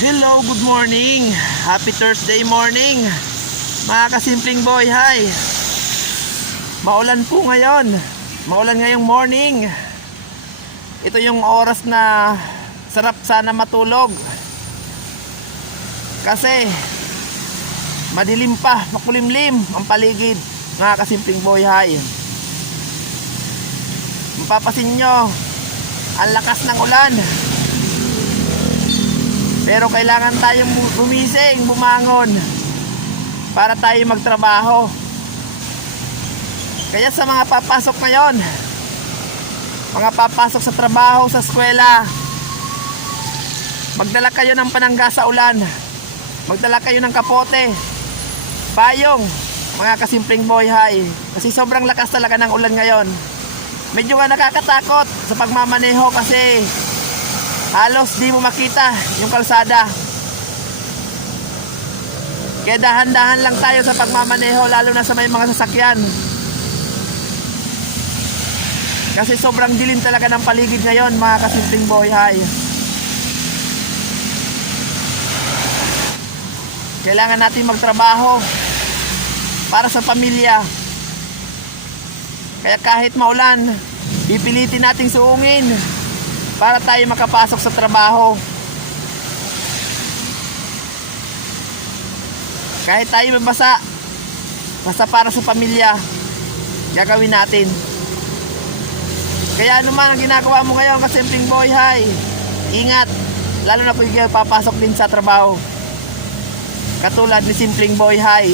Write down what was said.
Hello, good morning. Happy Thursday morning. Mga kasimpleng boy, hi. Maulan po ngayon. Maulan ngayong morning. Ito yung oras na sarap sana matulog. Kasi madilim pa, makulimlim ang paligid. Mga kasimpleng boy, hi. Mapapasin nyo, ang lakas ng ulan. Pero kailangan tayong gumising, bumangon para tayo magtrabaho. Kaya sa mga papasok ngayon, mga papasok sa trabaho, sa eskwela, magdala kayo ng panangga sa ulan. Magdala kayo ng kapote, payong, mga kasimpleng boy, hi. Kasi sobrang lakas talaga ng ulan ngayon. Medyo nga nakakatakot sa pagmamaneho kasi halos di mo makita yung kalsada. Kaya dahan-dahan lang tayo sa pagmamaneho, lalo na sa may mga sasakyan. Kasi sobrang dilim talaga ng paligid ngayon, mga kasimpleng boy, hi. Kailangan natin magtrabaho para sa pamilya. Kaya kahit maulan, pipilitin nating suungin para tayo makapasok sa trabaho. Kahit tayo mabasa, basta para sa pamilya, gagawin natin. Kaya ano man ang ginagawa mo ngayon, kasimpleng boy, hi, ingat, lalo na kung ikaw papasok din sa trabaho. Katulad ni simpleng boy, hi.